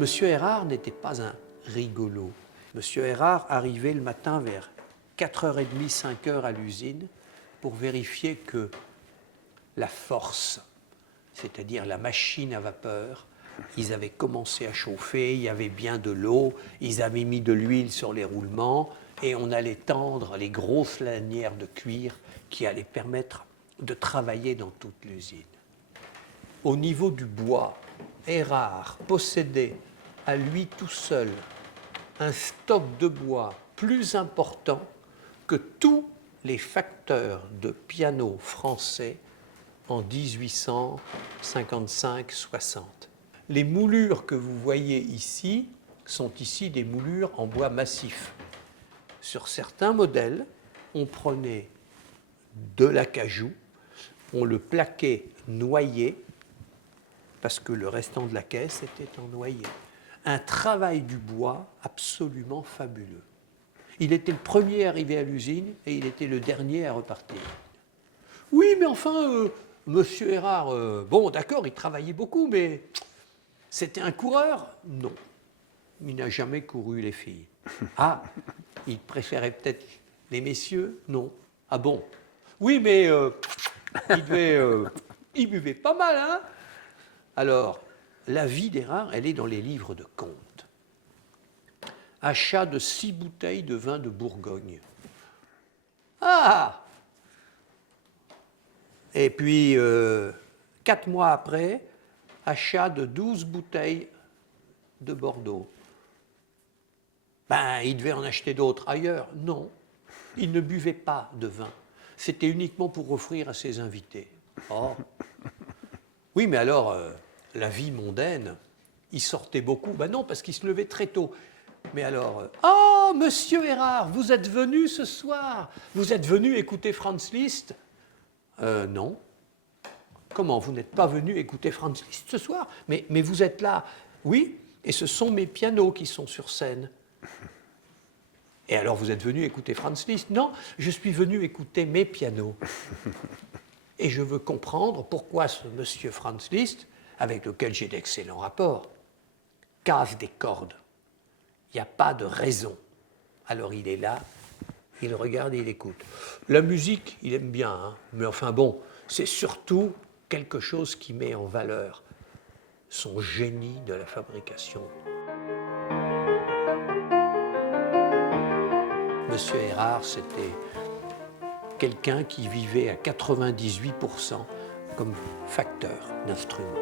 Monsieur Erard n'était pas un rigolo. Monsieur Erard arrivait le matin vers 4h30, 5h à l'usine pour vérifier que la force, c'est-à-dire la machine à vapeur, ils avaient commencé à chauffer, il y avait bien de l'eau, ils avaient mis de l'huile sur les roulements et on allait tendre les grosses lanières de cuir qui allaient permettre de travailler dans toute l'usine. Au niveau du bois, Erard possédait à lui tout seul un stock de bois plus important que tous les facteurs de piano français en 1855-60. Les moulures que vous voyez ici sont ici des moulures en bois massif. Sur certains modèles, on prenait de l'acajou, on le plaquait noyé, parce que le restant de la caisse était en noyer. Un travail du bois absolument fabuleux. Il était le premier arrivé à l'usine et il était le dernier à repartir. Oui, mais enfin, Monsieur Erard, bon, d'accord, il travaillait beaucoup, mais c'était un coureur? Non, il n'a jamais couru les filles. Ah, il préférait peut-être les messieurs? Non. Ah bon? Oui, mais il buvait pas mal, hein? Alors, la vie d'Erard, elle est dans les livres de contes. Achat de 6 bouteilles de vin de Bourgogne. Ah! Et puis, 4 mois après, achat de 12 bouteilles de Bordeaux. Ben, il devait en acheter d'autres ailleurs. Non, il ne buvait pas de vin. C'était uniquement pour offrir à ses invités. Oh. Oui, mais alors, la vie mondaine, il sortait beaucoup. Ben non, parce qu'il se levait très tôt. Mais alors, oh, Monsieur Erard, vous êtes venu ce soir? Vous êtes venu écouter Franz Liszt? Non. Comment, vous n'êtes pas venu écouter Franz Liszt ce soir? Mais vous êtes là. Oui, et ce sont mes pianos qui sont sur scène. Et alors, vous êtes venu écouter Franz Liszt? Non, je suis venu écouter mes pianos. Et je veux comprendre pourquoi ce monsieur Franz Liszt, avec lequel j'ai d'excellents rapports, casse des cordes. Il n'y a pas de raison. Alors il est là, il regarde et il écoute. La musique, il aime bien, hein, mais enfin bon, c'est surtout quelque chose qui met en valeur son génie de la fabrication. Monsieur Erard, c'était quelqu'un qui vivait à 98% comme facteur d'instruments.